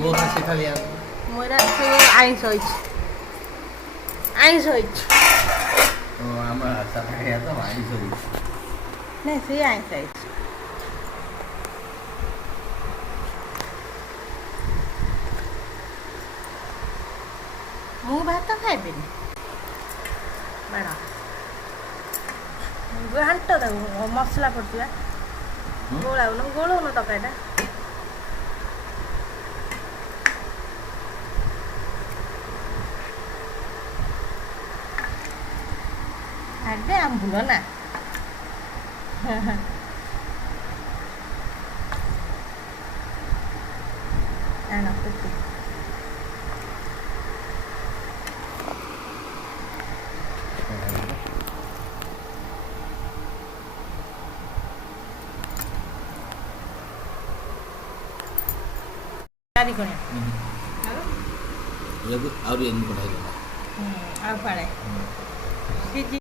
ମୋର ସେ ଖାଲି ମୋର ଆଇଁଷ ହେଇଛି ଆମ ସାଧା ଖାଇବା ତ ଆଇଁଷ ହେଇଛି ନାଇଁ ସେ ଆଇଁଷ ହେଇଛି ମୁଁ ଭାତ ଖାଇବିନି ବଡ଼ ଘାଣ୍ଟ ଦେବୁ ମସଲା ପଡ଼ିଥିବା ଗୋଳଉନ ତରକାରୀଟା ଖାଇବେ ଆମ୍ବୁଲ ନା ଆଣ କୁଟି ଚାରି କଣିଆ ଆହୁରି ଏମିତି ପଠାଇଦେବା ଆଉ ଫାଳେ ସିଝି